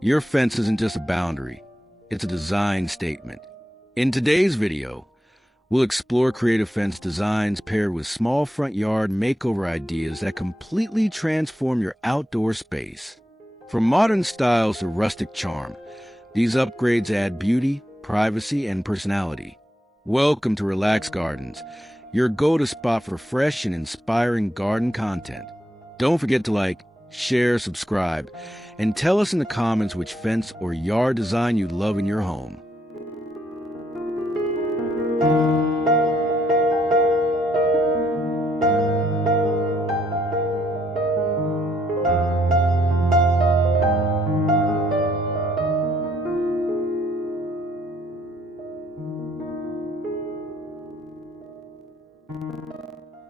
Your fence isn't just a boundary, it's a design statement. In today's video, we'll explore creative fence designs paired with small front yard makeover ideas that completely transform your outdoor space. From modern styles to rustic charm, these upgrades add beauty, privacy, and personality. Welcome to Relax Gardens, your go-to spot for fresh and inspiring garden content. Don't forget to like, share, subscribe, and tell us in the comments which fence or yard design you love in your home.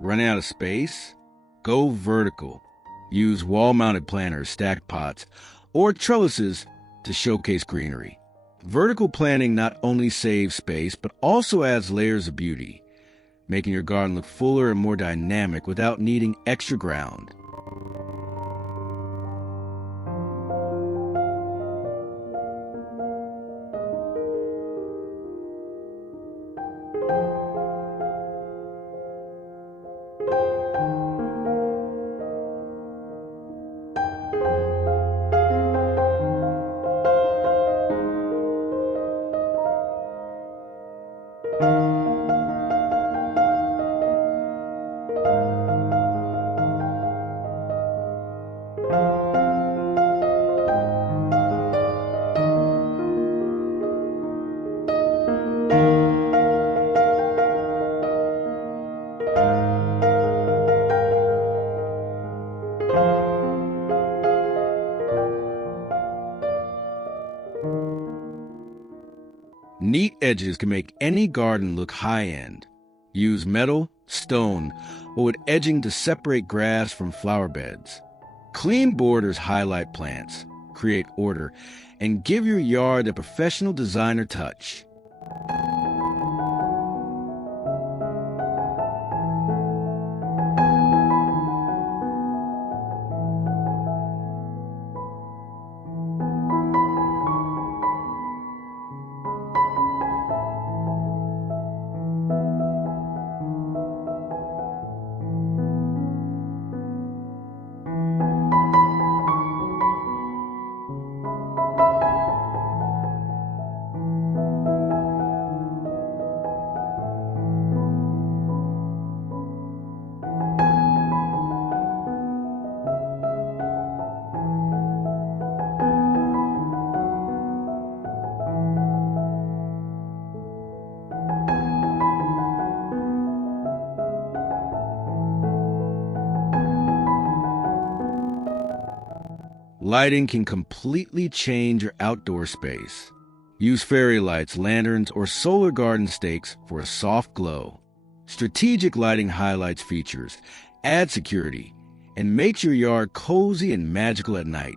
Running out of space? Go vertical. Use wall-mounted planters, stacked pots, or trellises to showcase greenery. Vertical planting not only saves space, but also adds layers of beauty, making your garden look fuller and more dynamic without needing extra ground. Neat edges can make any garden look high-end. Use metal, stone, or wood edging to separate grass from flower beds. Clean borders highlight plants, create order, and give your yard a professional designer touch. Lighting can completely change your outdoor space. Use fairy lights, lanterns, or solar garden stakes for a soft glow. Strategic lighting highlights features, adds security, and makes your yard cozy and magical at night.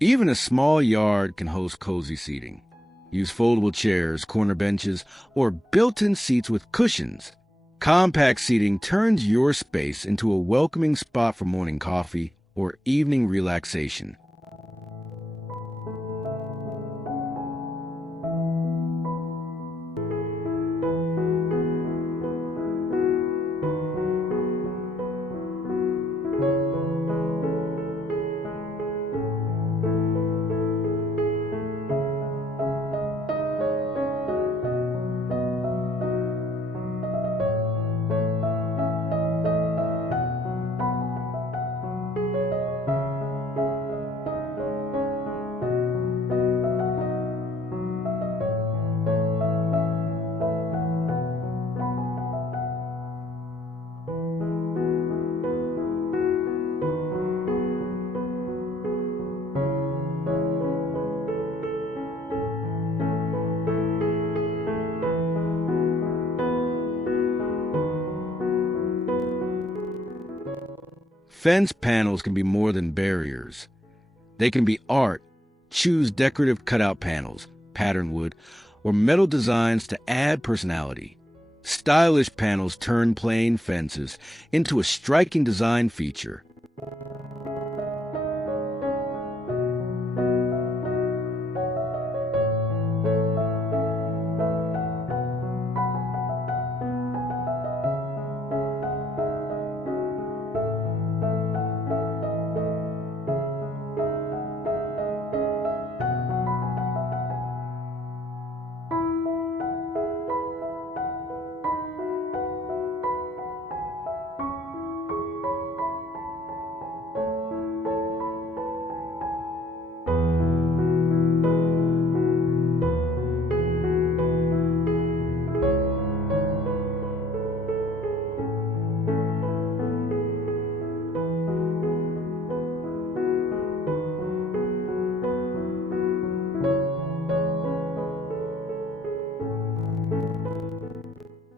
Even a small yard can host cozy seating. Use foldable chairs, corner benches, or built-in seats with cushions. Compact seating turns your space into a welcoming spot for morning coffee or evening relaxation. Fence panels can be more than barriers. They can be art. Choose decorative cutout panels, pattern wood, or metal designs to add personality. Stylish panels turn plain fences into a striking design feature.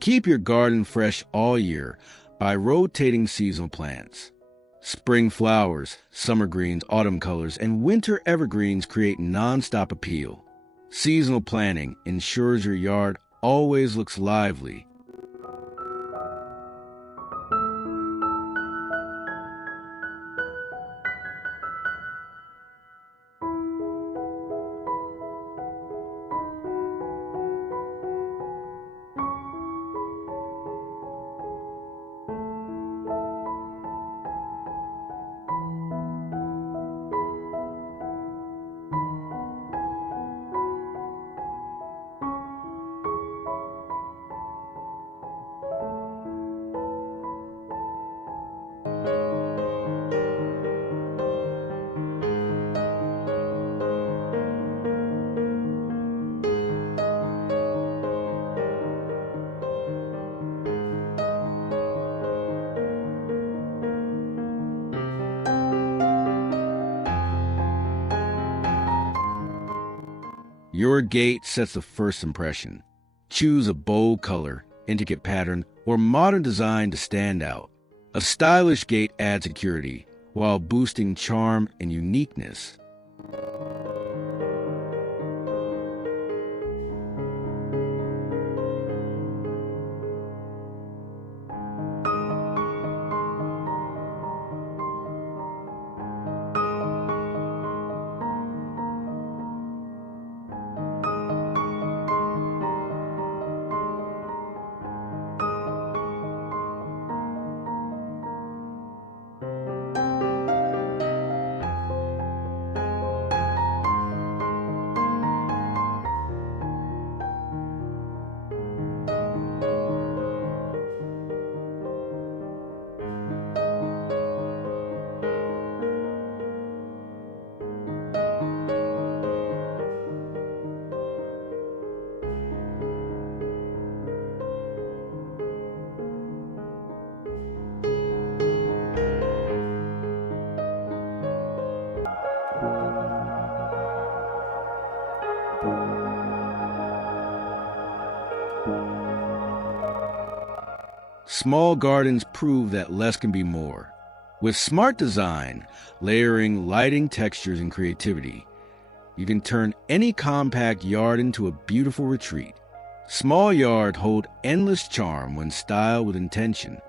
Keep your garden fresh all year by rotating seasonal plants. Spring flowers, summer greens, autumn colors, and winter evergreens create nonstop appeal. Seasonal planting ensures your yard always looks lively. Your gate sets the first impression. Choose a bold color, intricate pattern, or modern design to stand out. A stylish gate adds security while boosting charm and uniqueness. Small gardens prove that less can be more. With smart design, layering, lighting, textures, and creativity, you can turn any compact yard into a beautiful retreat. Small yards hold endless charm when styled with intention.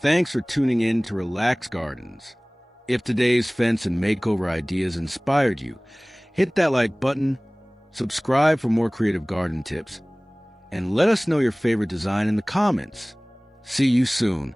Thanks for tuning in to Relax Gardens. If today's fence and makeover ideas inspired you, hit that like button, subscribe for more creative garden tips, and let us know your favorite design in the comments. See you soon.